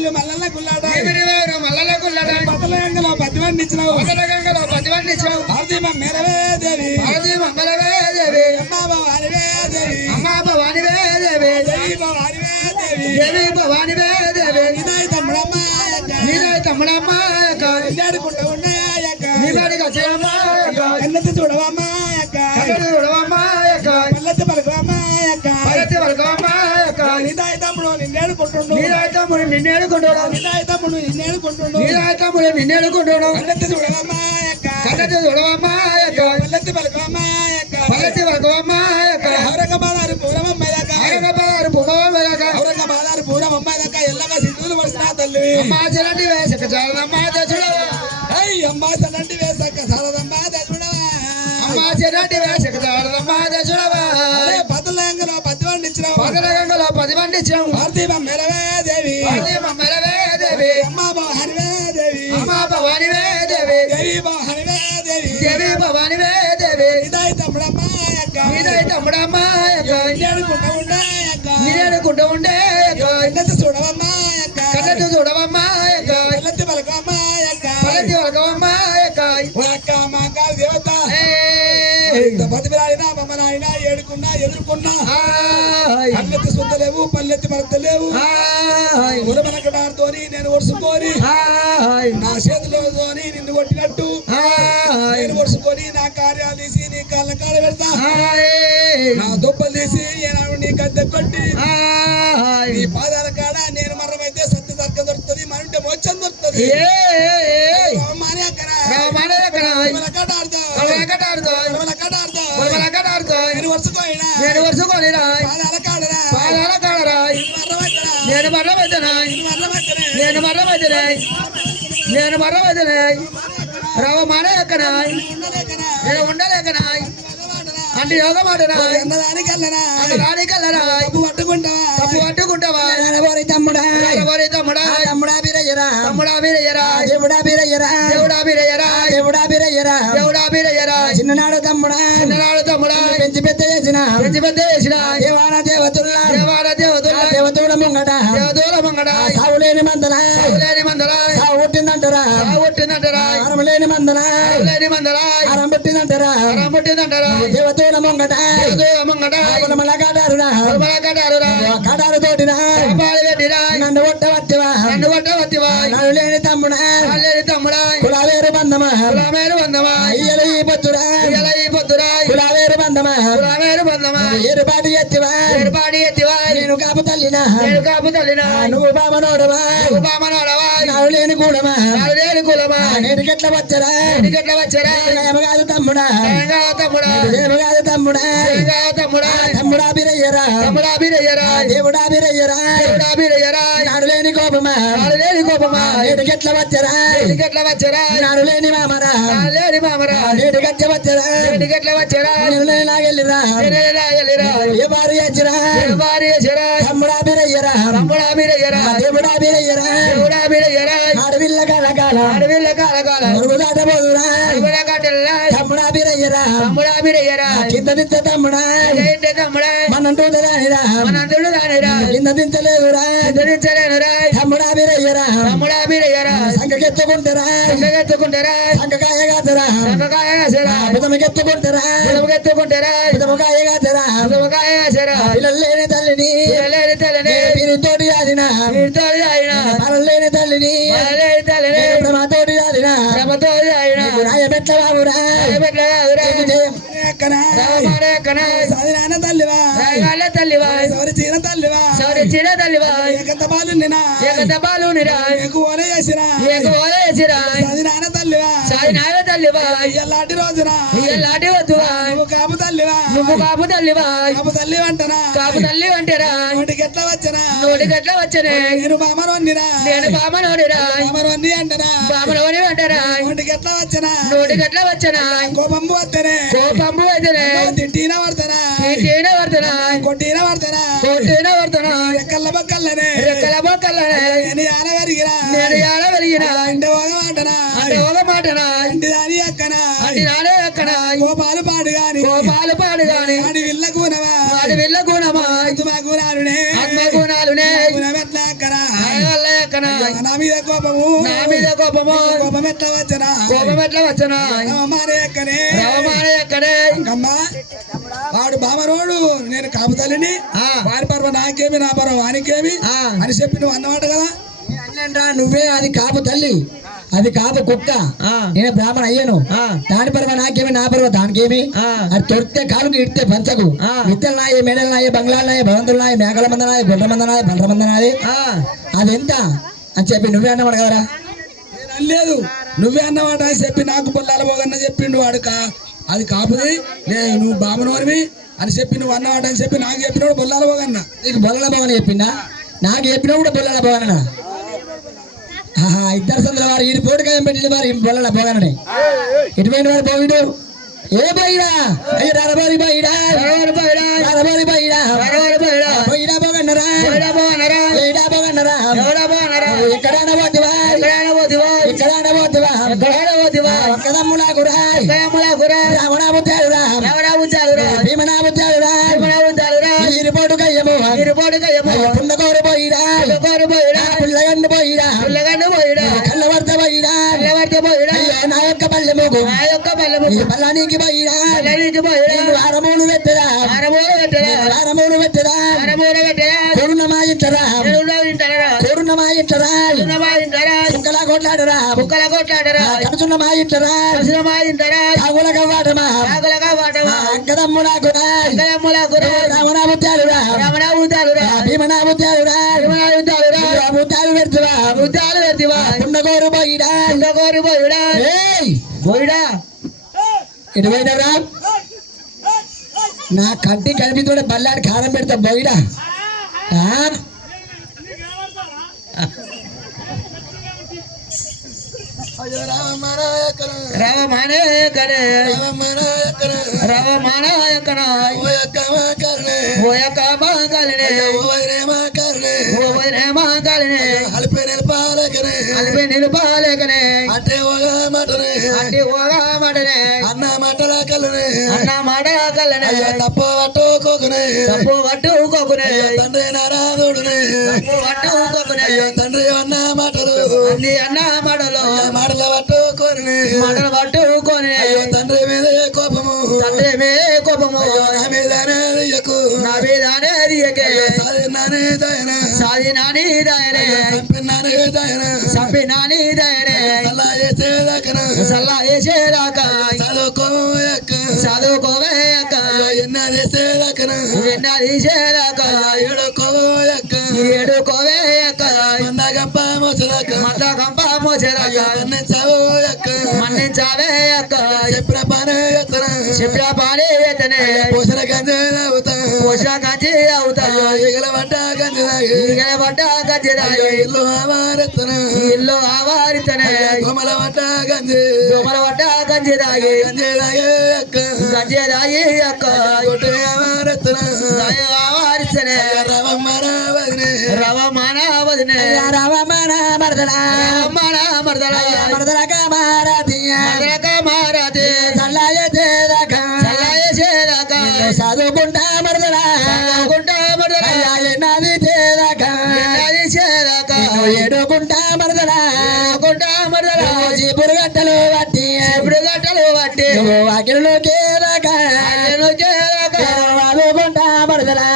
వేలు మల్లల గుల్లాట బతలగంగలో పతివండించినావు భారతీయ మెరవే దేవి అమ్మా భవానివే దేవి దేవి భవానివే దేవి నిదాయి తమ్ముడమ్మా నిన్నాడుకుంటూ ఉన్నాయక్క కన్నెత్తి చూడవమ్మా పల్లెత్తి పలుకవమ్మా నిదాయి తమ్ముడు నిన్నేడుకుంటుండు కన్నెత్తి చూడవమ్మా పల్లెత్తి పలుకవమ్మా ఔరంగాబాదారు పూరమమ్మ ఎల్లగా సింధులు పడిసిన తల్లి అమ్మా చలంటి వేసక చాలదమ్మా చూడవా అమ్మా చలంటి వేసక చాలదమ్మా చూడవా అమ్మా చలంటి వేసక చాలదమ్మా చూడవా పదలంగలో పది వండించావు భారతీయ మెరవే దేవి అమ్మా భవానివే దేవి దేవి భవానివే దేవి నిదాయి తమ్ముడమ్మా నిన్నేడుకుంటూ ఉండే కన్నెత్తి చూడవమ్మా పల్లెత్తి పలకవమ్మా దేవత బతిరాడినా మమ్మనాయన ఏడుకున్నా ఎదుర్కొన్నా కన్నెత్తి సుద్దలేవు పల్లెత్తి పలకలేవు ఉరమనకడారుతోని నేను ఒడుచుకొని నా చేతిలోని నిన్ను కొట్టినట్టు నేను ఒడుచుకొని నా కార్యాలు తీసి నీ కాళ్ళ కాడ పెడతా నా దుప్పలు తీసి నీ గద్దె కొట్టి నీ పాదాల కాడ నేను మరణమైతే సత్య తర్క దొరుకుతుంది మనుంటే మోక్షం దొరుకుతుంది నేను మర్రమవుతున్నాయి రవమానే ఎక్కనాయ్ నేను ఉండలేకనాయ్ అంటే యోగ మాటనాయ్ అన్నదానికల్లనా తప్పు పట్టుకుంటావా తమ్ముడా చిన్ననాడు తమ్ముడా పెంచి పెద్ద చేసిన దేవతుల ముంగట సావులేని మందల సావు పుట్టిందంటారా అరమలేని మందల అరం పుట్టిందంటారా దేవతుల ముంగట కడారు తోటినా నన్ను కొట్టవట్టివా నన్ను లేని తమ్ముడా కులావేరు బంధమా ఇయ్యలు ఈ పొద్దురా కులావేరు బంధమా ఏరుపాటి ఎత్తివా నేను కాపు తల్లినా నువ్వు బామనోడవా నాడు లేని కూడమా నేటికెట్ల వచ్చరా ఏమగాదు తమ్ముడా తమ్ముడా బిరయ్యరా దేవుడా బిరయ్యరా నాడు లేని కోపమా నేటికెట్ల వచ్చరా నాడు లేని మామరా నేటికెట్ల వచ్చరా నేను లాగెళ్ళిరా ఏ బారు చేసిరా తమ్ముడా బిరయ్యరా దేవుడా బిరయ్యరా అడవిల్ల కాలకాల దాటబోదురా తమ్ముడా బిరయ్యరా కింద దించ తమ్ముడా మనంటూ దానిరా కింద దించలేదురా తమ్ముడా బిరయ్యరా సంకెత్తుకుంటారా సంకకాయ కాతరా బుధమకెత్తుకుంటారా బుధమకాయ కాతరా పిల్లలు లేని తల్లిని తోటి ఆదిన లేని తల్లిని బ్రహ్మతోటి ఆదిన రాయబెట్ల బాబురా తల్లివా సౌరి చీర తల్లివా ఏకంత బాలునిరా ఓల చేసిరా సాయినాన తల్లివా ఎల్లాంటి రోజున నువ్వు కాపు తల్లివా కాపు తల్లి వంటరా నోటికి ఎట్లా వచ్చనా నేను బామనోడిరా బామనోని అంటరా నోటికి ఎట్లా వచ్చనా కోపంబు వద్దనే తిట్టిన పడతానా కొట్టిన పడతానా రెక్కల బొక్కల్లనే నేను యాడ పెరిగినా అంటే ఒక మాటనా ఇంటి దాని అక్కనా కోపాలు పాడు గాని ఆడి విల్ల కూనమా ఆత్మ గుణాలునే గుణమెట్ల అక్కరా ఎక్కనా నా మీద కోపము నా మీద కోపము కోపం ఎట్లా వచ్చనా రవమాన ఎక్కనే అమ్మా వాడు బామరోడు నేను కాపుతల్లిని వారి పర్వ నాకేమి నా పర్వ వానికేమి అని చెప్పి నువ్వు అన్నమాట కదా అన్నంటా నువ్వే అది కాపు తల్లి అది కాపు కుక్క నేను బ్రాహ్మణ అయ్యాను దాని పర్వ నాకేమి నా పర్వ దానికేమి అది తొడితే కాలుకి ఇడితే పంచకు ఇద్దరు నాయ మెడలు నాయ బంగ్లాలు నాయ భవంతులు నాయ మేకల మంద నాయ గొడ్ల మంద నాయ బలర మంద నాయ అది ఎంత అని చెప్పి నువ్వే అన్నమాట కదరా నేను అనలేదు నువ్వే అన్నమాట అని చెప్పి నాకు పొల్లాల పోగన్న చెప్పిండు వాడు అది కాపుది నేను నువ్వు బామనోనివి అని చెప్పి నువ్వు అన్నమాట అని చెప్పి నాకు చెప్పినప్పుడు బొల్లాల పోగన్న నీకు బొల్లల భవన్ చెప్పిందా నాకు చెప్పినా కూడా బొల్లల భవన ఇద్దరు సందుల వారు ఈ పోటుకాయం పెట్టిన వారు ఈ బొల్లల భోగనని ఇటుపోయిన వారు పోయిడు ఏ బైడా అయ్యో రరబరి బైడా రరబరి బైడా బైడా పోగన్నరా బైడా పోగన్నరా ఎక్కడైనా పోతివా ఎక్కడైనా పోతివా ఒక్కదమ్ములాగురా రావణ బుద్ధాడురా భీమనా బుద్ధాడురా ఇరుపోటుకయ్యము పుల్లగోరు పోయిడా పుల్లగండు పోయిడా కళ్ళవర్త పోయిడా నా యొక్క పల్లె మోగు పల్లానికి పోయిడా వారమూలు పెట్టరా వారమూలు పెట్టరా పూర్ణమాయింటరా పూర్ణమాయింటరా బుక్కలా కొట్లాడరా కనుచున్నమాయింటరా కాగుల కవ్వాటమా అంకదమ్ములా రావణ బుద్ధాలురా భీమనా బుద్ధాలురా బుద్ధాలు పెడతావా పున్నగోరు పోయిడా ఎటువైనరా నా కంటి కనిపితోనే బల్లాడి కారం పెడతా బోయిడా అన్న మాటల కలనే తప్పు పట్టుకోకునే తండ్రి నారాధుడునే తండ్రి అన్న మాటలు మాటలు పట్టుకొని తండ్రి మీద కోపము నా మీదనే సాధినాని దయనే సంపినాని దయనే సల్లా చేసేదాకా చదువుకోవే అక్క ఎన్నది చేసేదాకా ఏడుకోవే అక్క మందగంప మోసేదాకా మన్నించావే అక్క చెప్పిన పని ఎత్తనే పోషణ గంజే అవుతా ఈగల పడ్డ గంజే ఇల్లు ఇల్లు ఆవారితనే కొమల పడ్డ గంజే గంజి దాగి అక్క గంజి దాగి అక్క కొట్టే ఆవారెత్తన ఆవారితనే రవమాన వదినే మరదలా మరదలక మారతి చదువుకుంటా మరదలా ఎన్నది చేదాకా ఏడుకుంటా మరదలా చీపురు గట్టలు బట్టి వాకిలు చేదాకా వాదుకుంటా మరదలా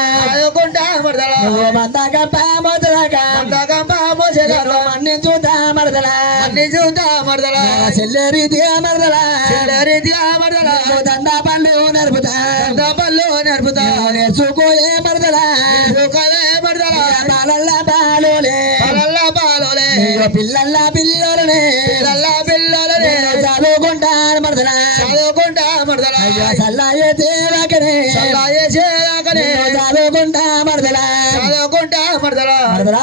మందగంప మొదలగా మన్నించుతా మరదలా చెల్లె రీతిగా మరదలా దండా పళ్ళు నరుపుతా నేర్చుకోయే మరదలా బాలల్లా బాలోలే పిల్లల్లా పిల్లలనే చదువుకుంటాను మరదలా సల్లాయే చేరాకనే చదువుకుంటా మరదలా